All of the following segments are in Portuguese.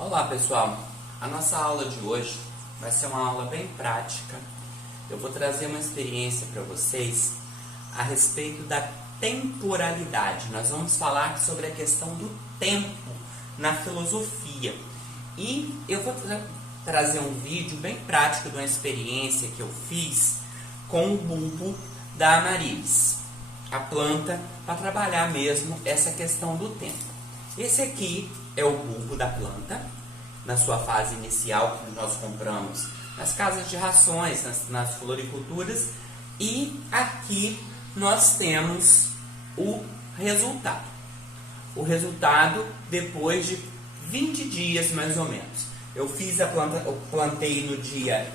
Olá pessoal, a nossa aula de hoje vai ser uma aula bem prática. Eu vou trazer uma experiência para vocês a respeito da temporalidade. Nós vamos falar sobre a questão do tempo na filosofia. E eu vou trazer um vídeo bem prático de uma experiência que eu fiz com o bulbo da Amaryllis, a planta, para trabalhar mesmo essa questão do tempo. Esse aqui é o bulbo da planta, na sua fase inicial, que nós compramos nas casas de rações, nas floriculturas. E aqui nós temos o resultado. O resultado depois de 20 dias, mais ou menos. Eu plantei no dia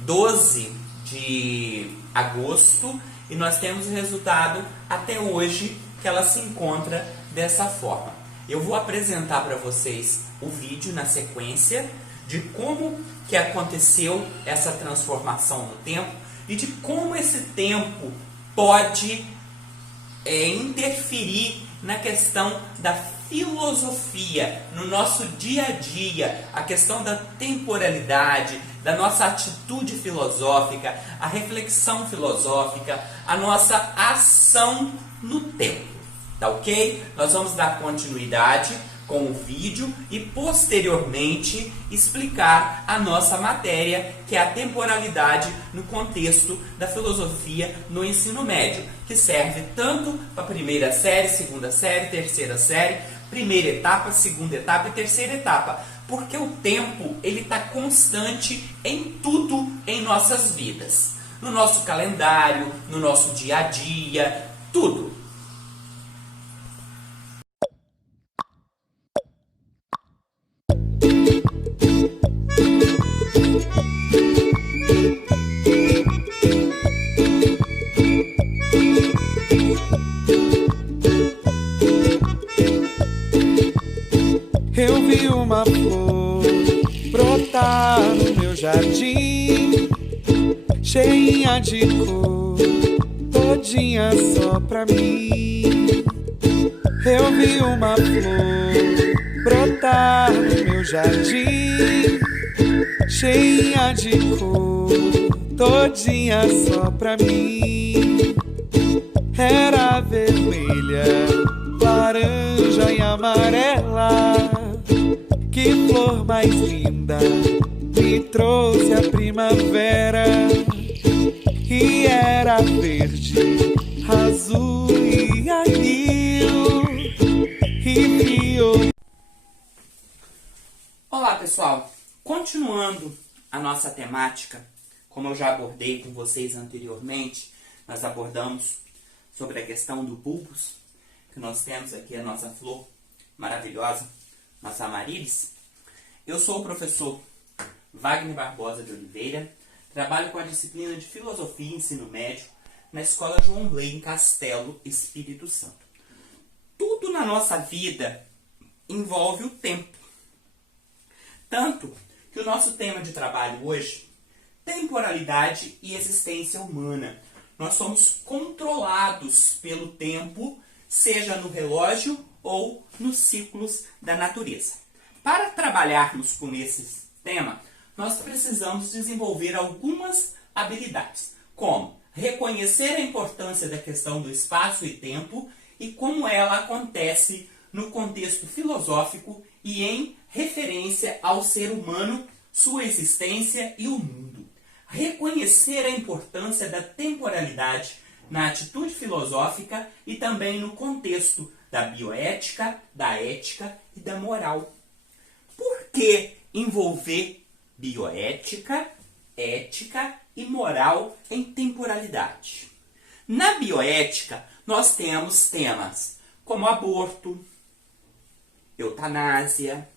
12 de agosto e nós temos o resultado até hoje, que ela se encontra dessa forma. Eu vou apresentar para vocês o vídeo na sequência de como que aconteceu essa transformação no tempo e de como esse tempo pode interferir na questão da filosofia, no nosso dia a dia, a questão da temporalidade, da nossa atitude filosófica, a reflexão filosófica, a nossa ação no tempo. Tá ok? Nós vamos dar continuidade com o vídeo e posteriormente explicar a nossa matéria, que é a temporalidade no contexto da filosofia no ensino médio, que serve tanto para a primeira série, segunda série, terceira série, primeira etapa, segunda etapa e terceira etapa, porque o tempo ele está constante em tudo em nossas vidas, no nosso calendário, no nosso dia a dia, tudo. Eu vi uma flor brotar no meu jardim, cheinha de cor, todinha só pra mim. Eu vi uma flor brotar no meu jardim, cheinha de cor, todinha só pra mim. Era vermelha, laranja e amarela. Que flor mais linda me trouxe a primavera. E era verde, azul e anil e fio. Olá pessoal, continuando a nossa temática, como eu já abordei com vocês anteriormente, nós abordamos sobre a questão do bulbos, que nós temos aqui a nossa flor maravilhosa, nossa Amaryllis. Eu sou o professor Wagner Barbosa de Oliveira, trabalho com a disciplina de Filosofia e Ensino Médio na Escola João Blay, em Castelo, Espírito Santo. Tudo na nossa vida envolve o tempo. Tanto que o nosso tema de trabalho hoje, temporalidade e existência humana. Nós somos controlados pelo tempo, seja no relógio ou nos ciclos da natureza. Para trabalharmos com esse tema, nós precisamos desenvolver algumas habilidades, como reconhecer a importância da questão do espaço e tempo e como ela acontece no contexto filosófico e em referência ao ser humano, sua existência e o mundo. Reconhecer a importância da temporalidade na atitude filosófica e também no contexto da bioética, da ética e da moral. Por que envolver bioética, ética e moral em temporalidade? Na bioética, nós temos temas como aborto, eutanásia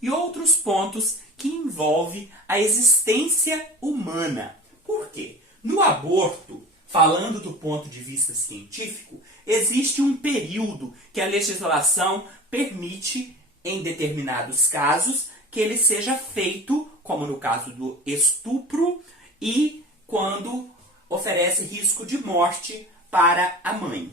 e outros pontos que envolvem a existência humana. Por quê? No aborto, falando do ponto de vista científico, existe um período que a legislação permite, em determinados casos, que ele seja feito, como no caso do estupro, e quando oferece risco de morte para a mãe.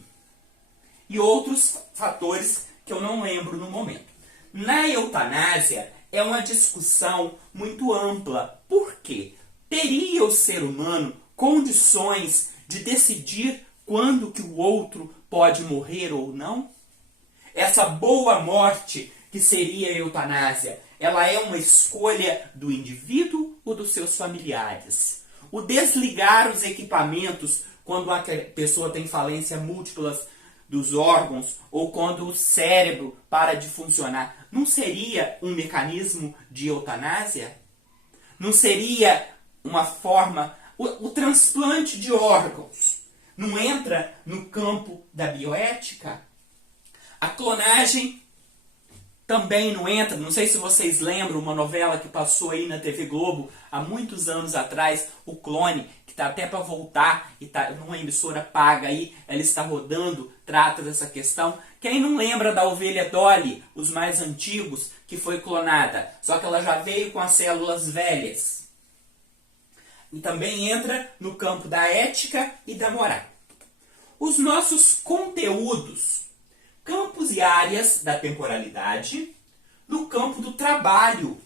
E outros fatores que eu não lembro no momento. Na eutanásia é uma discussão muito ampla. Por quê? Teria o ser humano condições de decidir quando que o outro pode morrer ou não? Essa boa morte que seria a eutanásia, ela é uma escolha do indivíduo ou dos seus familiares? O desligar os equipamentos quando a pessoa tem falência múltiplas dos órgãos ou quando o cérebro para de funcionar, não seria um mecanismo de eutanásia? Não seria uma forma... O transplante de órgãos não entra no campo da bioética? A clonagem também não entra. Não sei se vocês lembram uma novela que passou aí na TV Globo há muitos anos atrás, O Clone, que está até para voltar e está numa emissora paga aí, ela está rodando, trata dessa questão. Quem não lembra da ovelha Dolly, os mais antigos, que foi clonada, só que ela já veio com as células velhas. E também entra no campo da ética e da moral. Os nossos conteúdos, campos e áreas da temporalidade, no campo do trabalho.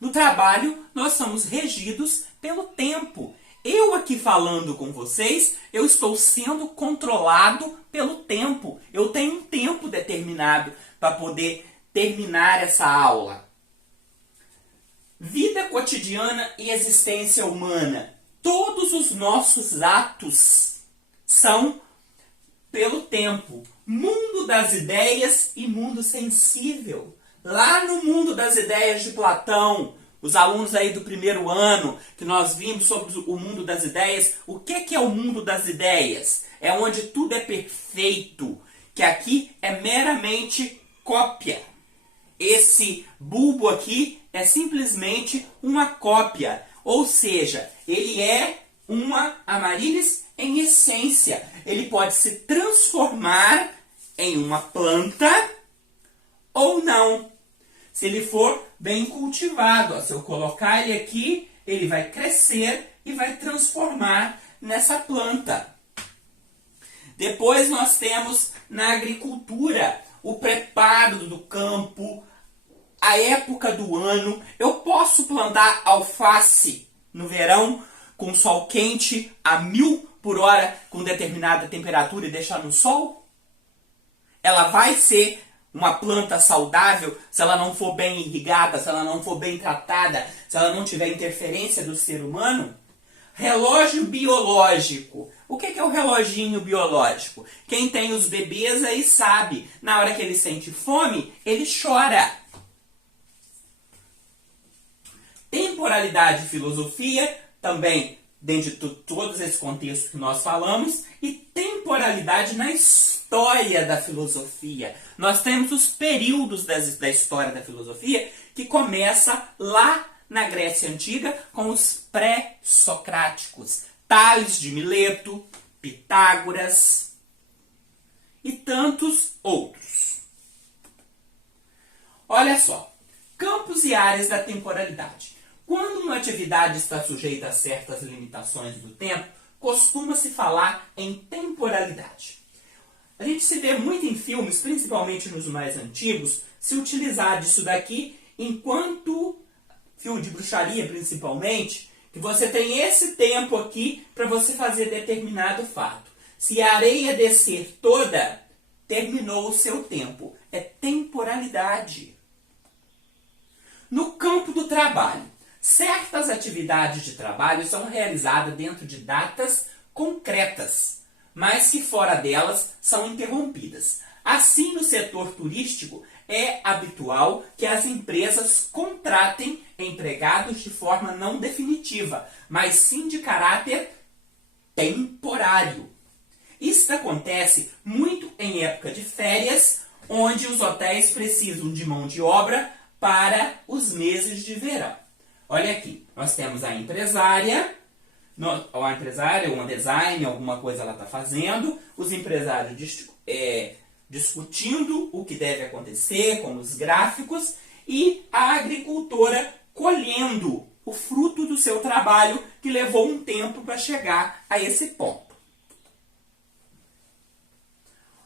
No trabalho, nós somos regidos pelo tempo. Eu aqui falando com vocês, eu estou sendo controlado pelo tempo. Eu tenho um tempo determinado para poder terminar essa aula. Vida cotidiana e existência humana. Todos os nossos atos são pelo tempo. Mundo das ideias e mundo sensível. Lá no mundo das ideias de Platão, os alunos aí do primeiro ano, que nós vimos sobre o mundo das ideias, o que é o mundo das ideias? É onde tudo é perfeito, que aqui é meramente cópia. Esse bulbo aqui é simplesmente uma cópia, ou seja, ele é uma amaryllis em essência. Ele pode se transformar em uma planta ou não. Se ele for bem cultivado, ó, se eu colocar ele aqui, ele vai crescer e vai transformar nessa planta. Depois nós temos na agricultura o preparo do campo, a época do ano. Eu posso plantar alface no verão com sol quente a 1000 por hora com determinada temperatura e deixar no sol? Ela vai ser uma planta saudável se ela não for bem irrigada, se ela não for bem tratada, se ela não tiver interferência do ser humano? Relógio biológico. O que é o reloginho biológico? Quem tem os bebês aí sabe. Na hora que ele sente fome, ele chora. Temporalidade e filosofia, também dentro de todos esses contextos que nós falamos, e temporalidade na história da filosofia. Nós temos os períodos da história da filosofia, que começa lá na Grécia Antiga com os pré-socráticos. Tales de Mileto, Pitágoras e tantos outros. Olha só, campos e áreas da temporalidade. Quando uma atividade está sujeita a certas limitações do tempo, costuma-se falar em temporalidade. A gente se vê muito em filmes, principalmente nos mais antigos, se utilizar disso daqui enquanto filme de bruxaria, principalmente, que você tem esse tempo aqui para você fazer determinado fato. Se a areia descer toda, terminou o seu tempo. É temporalidade. No campo do trabalho, certas atividades de trabalho são realizadas dentro de datas concretas, mas que fora delas são interrompidas. Assim, no setor turístico, é habitual que as empresas contratem empregados de forma não definitiva, mas sim de caráter temporário. Isso acontece muito em época de férias, onde os hotéis precisam de mão de obra para os meses de verão. Olha aqui, nós temos a empresária, uma design, alguma coisa ela está fazendo, os empresários discutindo o que deve acontecer, com os gráficos, e a agricultora colhendo o fruto do seu trabalho, que levou um tempo para chegar a esse ponto.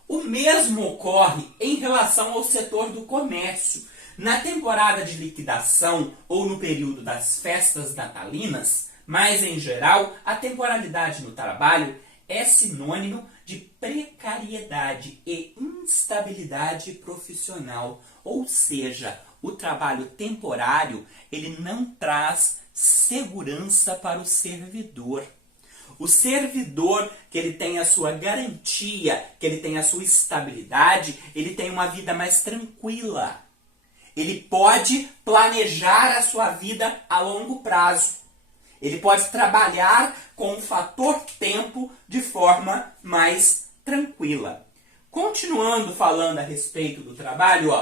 O mesmo ocorre em relação ao setor do comércio. Na temporada de liquidação ou no período das festas natalinas, mas em geral, a temporalidade no trabalho é sinônimo de precariedade e instabilidade profissional, ou seja, o trabalho temporário ele não traz segurança para o servidor. O servidor, que ele tem a sua garantia, que ele tem a sua estabilidade, ele tem uma vida mais tranquila. Ele pode planejar a sua vida a longo prazo. Ele pode trabalhar com o fator tempo de forma mais tranquila. Continuando falando a respeito do trabalho,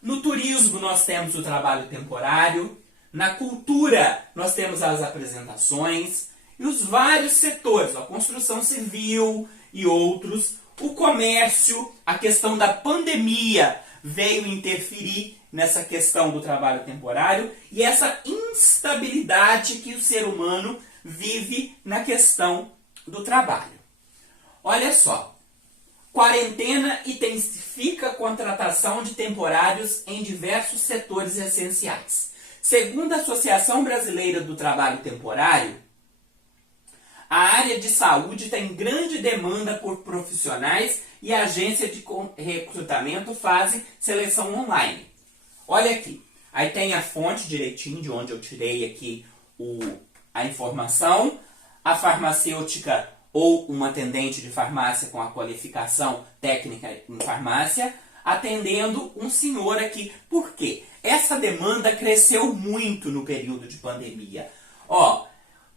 no turismo nós temos o trabalho temporário, na cultura nós temos as apresentações e os vários setores, a construção civil e outros, o comércio, a questão da pandemia veio interferir nessa questão do trabalho temporário e essa instabilidade que o ser humano vive na questão do trabalho. Olha só, quarentena intensifica a contratação de temporários em diversos setores essenciais. Segundo a Associação Brasileira do Trabalho Temporário, a área de saúde tem grande demanda por profissionais e a agência de recrutamento faz seleção online. Olha aqui, aí tem a fonte direitinho de onde eu tirei aqui a informação, a farmacêutica ou uma atendente de farmácia com a qualificação técnica em farmácia, atendendo um senhor aqui. Por quê? Essa demanda cresceu muito no período de pandemia.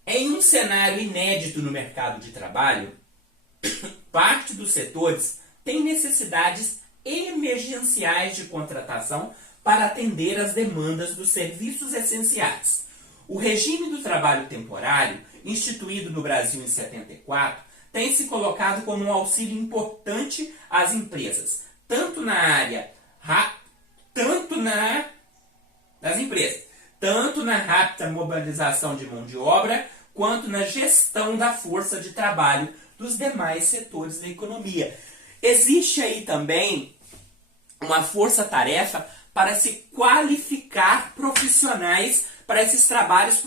Em um cenário inédito no mercado de trabalho, parte dos setores tem necessidades emergenciais de contratação para atender às demandas dos serviços essenciais. O regime do trabalho temporário, instituído no Brasil em 74, tem se colocado como um auxílio importante às empresas, tanto na rápida mobilização de mão de obra, quanto na gestão da força de trabalho dos demais setores da economia. Existe aí também uma força-tarefa para se qualificar profissionais para esses trabalhos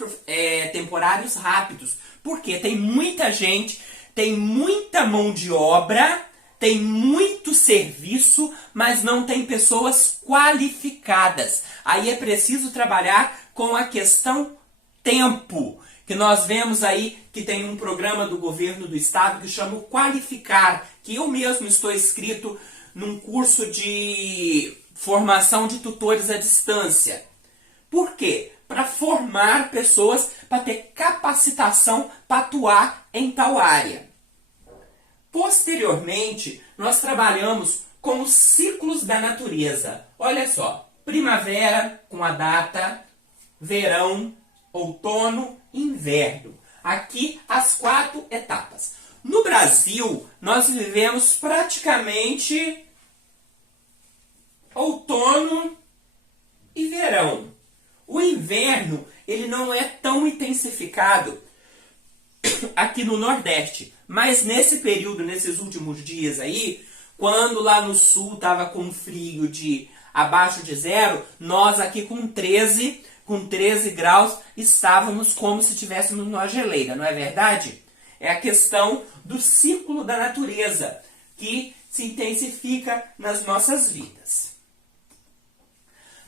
temporários rápidos. Porque tem muita gente, tem muita mão de obra, tem muito serviço, mas não tem pessoas qualificadas. Aí é preciso trabalhar com a questão tempo, que nós vemos aí que tem um programa do governo do estado que chama o Qualificar, que eu mesmo estou inscrito num curso de formação de tutores à distância. Por quê? Para formar pessoas, para ter capacitação para atuar em tal área. Posteriormente, nós trabalhamos com os ciclos da natureza. Olha só, primavera com a data, verão, outono, inverno. Aqui as 4 etapas. No Brasil, nós vivemos praticamente outono e verão. O inverno, ele não é tão intensificado aqui no Nordeste. Mas nesse período, nesses últimos dias aí, quando lá no Sul estava com frio de abaixo de 0, nós aqui com 13 graus estávamos como se estivéssemos numa geleira, não é verdade? É a questão do ciclo da natureza que se intensifica nas nossas vidas.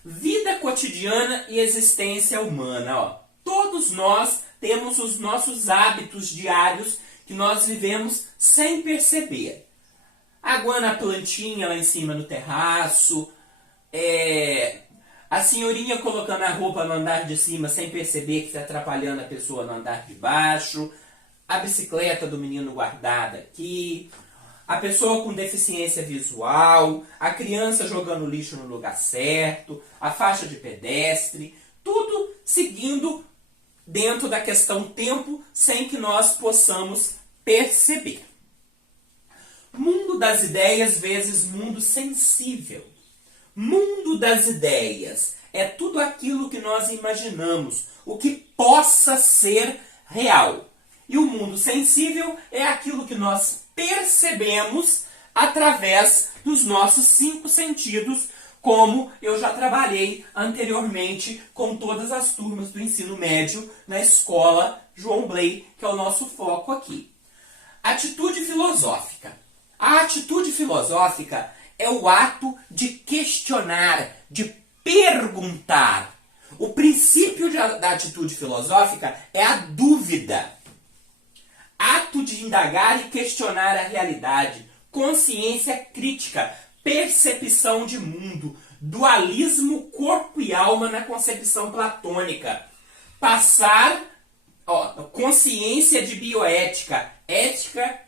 Vida cotidiana e existência humana. Todos nós temos os nossos hábitos diários que nós vivemos sem perceber. Aguando a plantinha lá em cima no terraço, a senhorinha colocando a roupa no andar de cima sem perceber que está atrapalhando a pessoa no andar de baixo, a bicicleta do menino guardada aqui, a pessoa com deficiência visual, a criança jogando lixo no lugar certo, a faixa de pedestre, tudo seguindo dentro da questão tempo sem que nós possamos perceber. Mundo das ideias vezes mundo sensível. Mundo das ideias é tudo aquilo que nós imaginamos, o que possa ser real. E o mundo sensível é aquilo que nós percebemos através dos nossos 5 sentidos, como eu já trabalhei anteriormente com todas as turmas do ensino médio na escola João Blay, que é o nosso foco aqui. Atitude filosófica. A atitude filosófica é o ato de questionar, de perguntar. O princípio da atitude filosófica é a dúvida. Ato de indagar e questionar a realidade, consciência crítica, percepção de mundo, dualismo corpo e alma na concepção platônica. Consciência de bioética, ética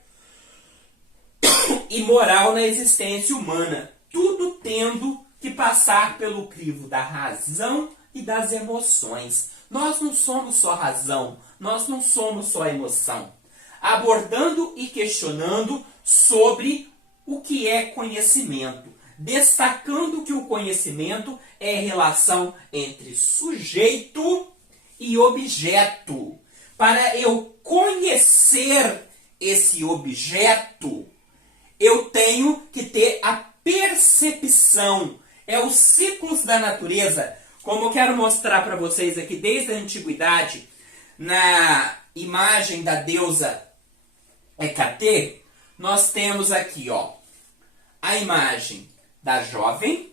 e moral na existência humana, tudo tendo que passar pelo crivo da razão e das emoções. Nós não somos só razão, nós não somos só emoção. Abordando e questionando sobre o que é conhecimento, destacando que o conhecimento é a relação entre sujeito e objeto. Para eu conhecer esse objeto, eu tenho que ter a percepção. É os ciclos da natureza, como eu quero mostrar para vocês aqui desde a antiguidade, na imagem da deusa Hecate, nós temos aqui, a imagem da jovem,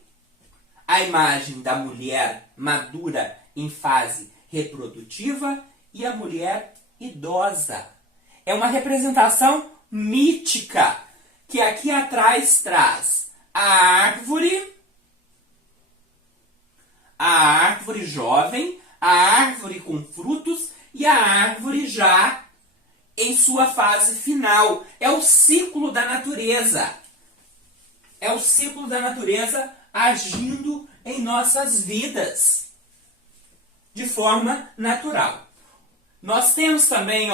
a imagem da mulher madura em fase reprodutiva e a mulher idosa. É uma representação mítica que aqui atrás traz a árvore jovem, a árvore com frutos e a árvore já em sua fase final. É o ciclo da natureza. É o ciclo da natureza agindo em nossas vidas de forma natural. Nós temos também,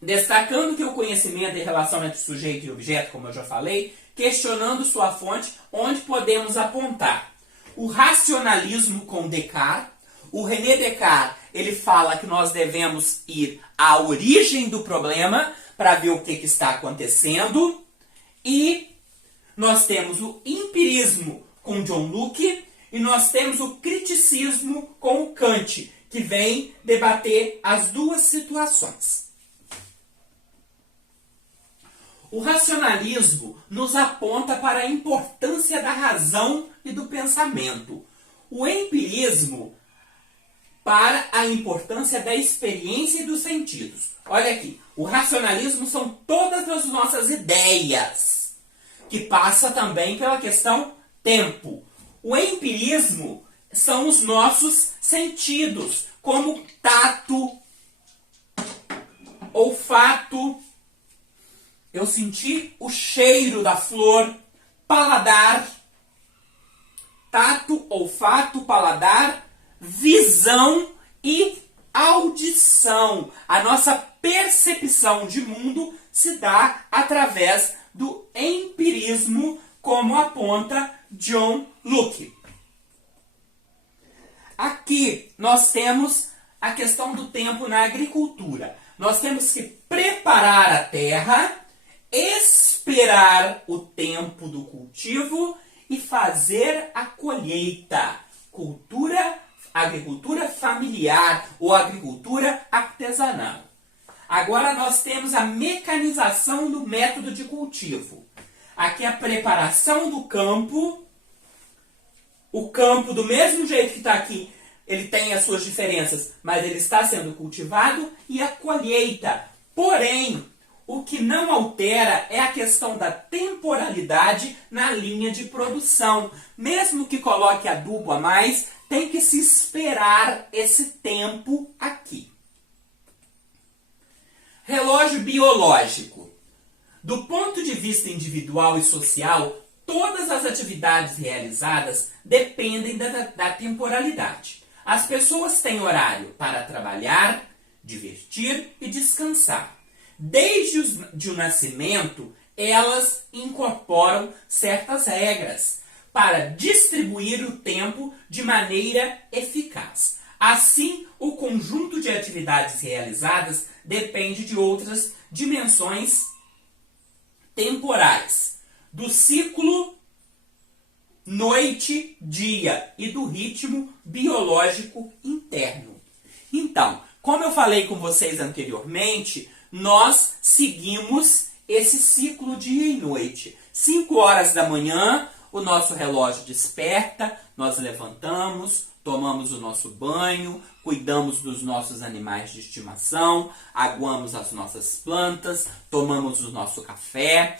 destacando que o conhecimento em relação entre sujeito e objeto, como eu já falei, questionando sua fonte, onde podemos apontar o racionalismo com Descartes. O René Descartes, ele fala que nós devemos ir à origem do problema para ver o que está acontecendo. E nós temos o empirismo com John Locke e nós temos o criticismo com o Kant, que vem debater as duas situações. O racionalismo nos aponta para a importância da razão e do pensamento. O empirismo para a importância da experiência e dos sentidos. Olha aqui, o racionalismo são todas as nossas ideias, que passa também pela questão tempo. O empirismo são os nossos sentidos, como tato, olfato, eu senti o cheiro da flor, paladar, tato, olfato, paladar, visão e audição. A nossa percepção de mundo se dá através do empirismo, como aponta John Locke. Aqui nós temos a questão do tempo na agricultura. Nós temos que preparar a terra, esperar o tempo do cultivo e fazer a colheita. Agricultura familiar ou agricultura artesanal. Agora nós temos a mecanização do método de cultivo. Aqui a preparação do campo. O campo, do mesmo jeito que está aqui, ele tem as suas diferenças, mas ele está sendo cultivado, e a colheita. Porém, o que não altera é a questão da temporalidade na linha de produção. Mesmo que coloque adubo a mais, tem que se esperar esse tempo aqui. Relógio biológico. Do ponto de vista individual e social, todas as atividades realizadas dependem da temporalidade. As pessoas têm horário para trabalhar, divertir e descansar. Desde o nascimento, elas incorporam certas regras para distribuir o tempo de maneira eficaz. Assim, o conjunto de atividades realizadas depende de outras dimensões temporais, do ciclo noite, dia e do ritmo biológico interno. Então, como eu falei com vocês anteriormente, nós seguimos esse ciclo dia e noite. 5 horas da manhã, o nosso relógio desperta, nós levantamos, tomamos o nosso banho, cuidamos dos nossos animais de estimação, aguamos as nossas plantas, tomamos o nosso café,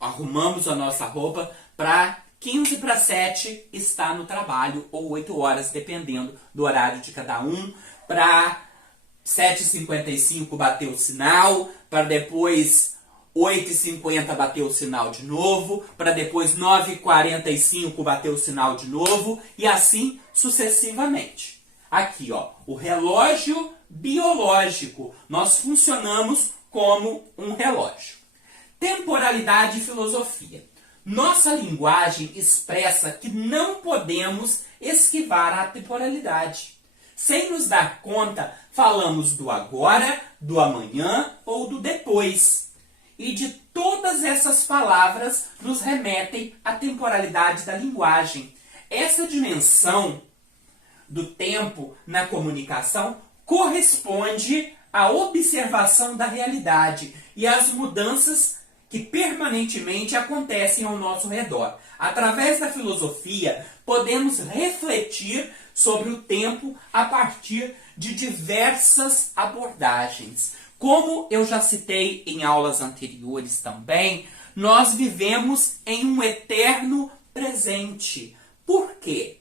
arrumamos a nossa roupa para 15 para 7 estar no trabalho, ou 8 horas, dependendo do horário de cada um, para 7h55 bater o sinal, para depois 8h50 bater o sinal de novo, para depois 9h45 bater o sinal de novo, e assim sucessivamente. Aqui, ó, o relógio biológico. Nós funcionamos como um relógio. Temporalidade e filosofia. Nossa linguagem expressa que não podemos esquivar a temporalidade. Sem nos dar conta, falamos do agora, do amanhã ou do depois. E de todas essas palavras nos remetem à temporalidade da linguagem. Essa dimensão do tempo na comunicação corresponde à observação da realidade e às mudanças que permanentemente acontecem ao nosso redor. Através da filosofia, podemos refletir sobre o tempo a partir de diversas abordagens. Como eu já citei em aulas anteriores também, nós vivemos em um eterno presente. Por quê?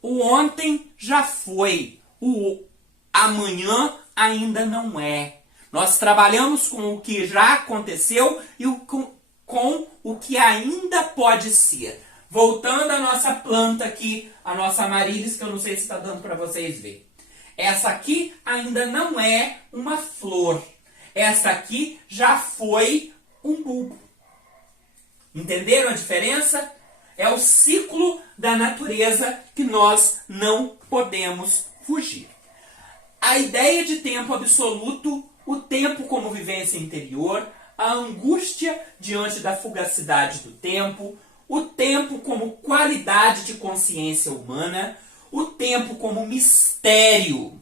O ontem já foi, o amanhã ainda não é. Nós trabalhamos com o que já aconteceu e com o que ainda pode ser. Voltando à nossa planta aqui, a nossa amaryllis, que eu não sei se está dando para vocês verem. Essa aqui ainda não é uma flor. Essa aqui já foi um bulbo. Entenderam a diferença? É o ciclo da natureza que nós não podemos fugir. A ideia de tempo absoluto, o tempo como vivência interior, a angústia diante da fugacidade do tempo, o tempo como qualidade de consciência humana, o tempo como mistério.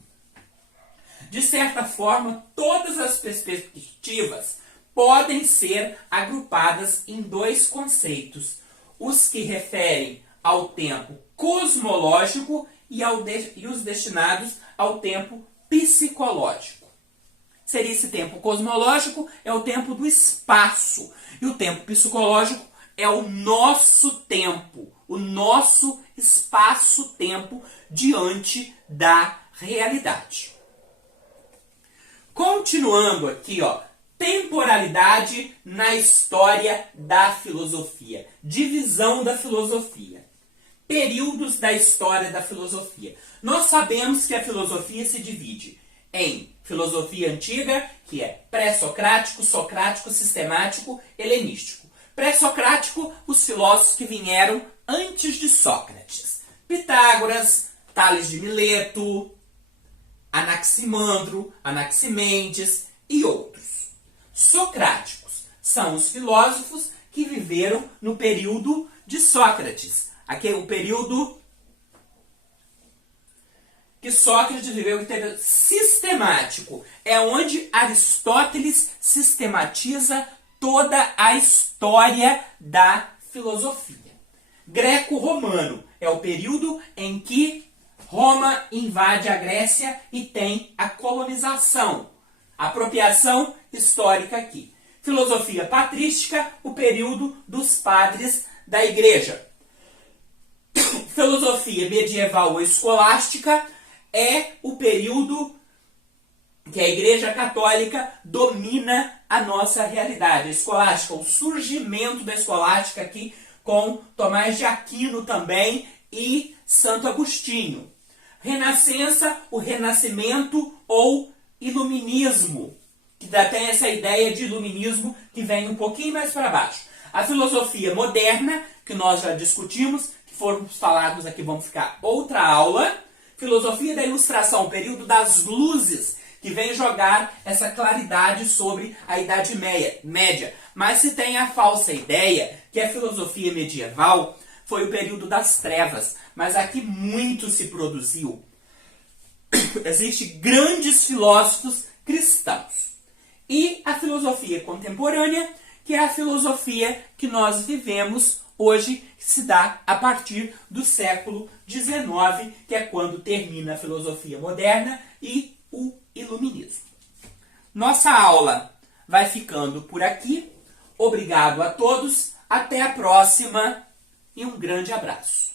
De certa forma, todas as perspectivas podem ser agrupadas em dois conceitos: os que referem ao tempo cosmológico e os destinados ao tempo psicológico. Seria esse tempo cosmológico, é o tempo do espaço, e o tempo psicológico é o nosso tempo, o nosso espaço-tempo diante da realidade. Continuando aqui, ó, temporalidade na história da filosofia, divisão da filosofia, períodos da história da filosofia. Nós sabemos que a filosofia se divide em filosofia antiga, que é pré-socrático, socrático, sistemático, helenístico. Pré-socrático, os filósofos que vieram antes de Sócrates. Pitágoras, Tales de Mileto, Anaximandro, Anaximenes e outros. Socráticos são os filósofos que viveram no período de Sócrates. Aqui é o período que Sócrates viveu, que teve sistemático. É onde Aristóteles sistematiza toda a história da filosofia. Greco-romano é o período em que Roma invade a Grécia e tem a colonização, a apropriação histórica aqui. Filosofia patrística, o período dos padres da igreja. Filosofia medieval ou escolástica é o período que a Igreja Católica domina a nossa realidade. A escolástica, o surgimento da escolástica aqui com Tomás de Aquino também e Santo Agostinho. Renascença, o renascimento ou iluminismo, que tem essa ideia de iluminismo que vem um pouquinho mais para baixo. A filosofia moderna, que nós já discutimos, que foram falados aqui, vamos ficar outra aula. Filosofia da Ilustração, o período das luzes, que vem jogar essa claridade sobre a Idade Média. Mas se tem a falsa ideia que a filosofia medieval foi o período das trevas, mas aqui muito se produziu. Existem grandes filósofos cristãos. E a filosofia contemporânea, que é a filosofia que nós vivemos hoje, que se dá a partir do século XIX, que é quando termina a filosofia moderna e o iluminismo. Nossa aula vai ficando por aqui. Obrigado a todos, até a próxima e um grande abraço.